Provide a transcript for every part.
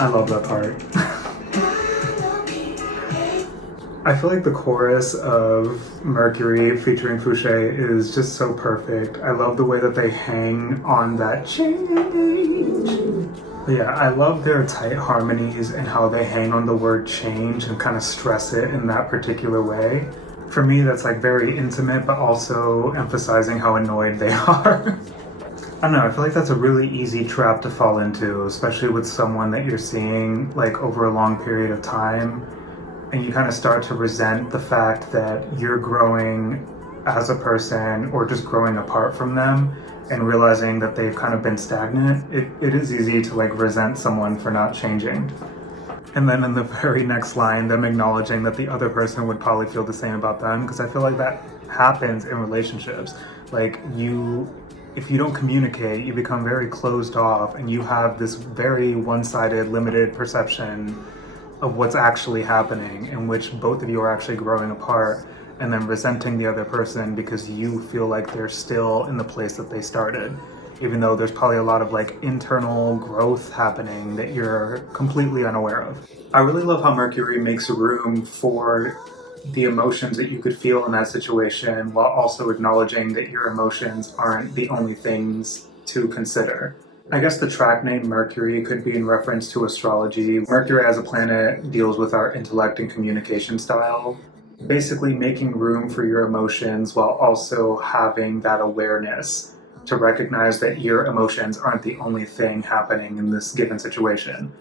I love that part. I feel like the chorus of Mercury featuring Fousheé is just so perfect. I love the way that they hang on that change. But yeah, I love their tight harmonies and how they hang on the word change and kind of stress it in that particular way. For me, that's like very intimate, but also emphasizing how annoyed they are. I don't know, I feel like that's a really easy trap to fall into, especially with someone that you're seeing like over a long period of time, and you kind of start to resent the fact that you're growing as a person or just growing apart from them and realizing that they've kind of been stagnant. It is easy to like resent someone for not changing. And then in the very next line, them acknowledging that the other person would probably feel the same about them, because I feel like that happens in relationships. Like if you don't communicate, you become very closed off and you have this very one-sided, limited perception of what's actually happening, in which both of you are actually growing apart and then resenting the other person because you feel like they're still in the place that they started, even though there's probably a lot of like internal growth happening that you're completely unaware of. I really love how Mercury makes room for the emotions that you could feel in that situation while also acknowledging that your emotions aren't the only things to consider. I guess the track name Mercury could be in reference to astrology. Mercury as a planet deals with our intellect and communication style, basically making room for your emotions while also having that awareness to recognize that your emotions aren't the only thing happening in this given situation.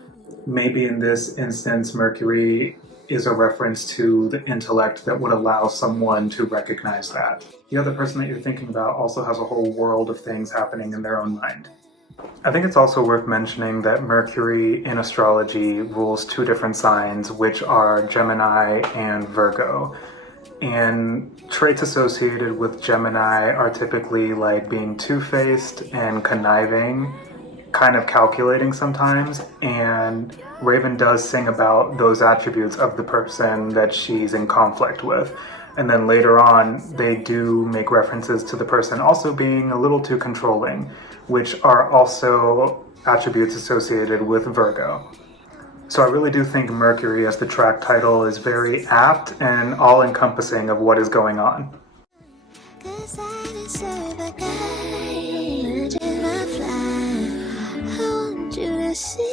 Maybe in this instance, Mercury is a reference to the intellect that would allow someone to recognize that. The other person that you're thinking about also has a whole world of things happening in their own mind. I think it's also worth mentioning that Mercury in astrology rules two different signs, which are Gemini and Virgo. And traits associated with Gemini are typically like being two-faced and conniving, kind of calculating sometimes, and Ravyn does sing about those attributes of the person that she's in conflict with. And then later on, they do make references to the person also being a little too controlling, which are also attributes associated with Virgo. So I really do think Mercury as the track title is very apt and all-encompassing of what is going on. See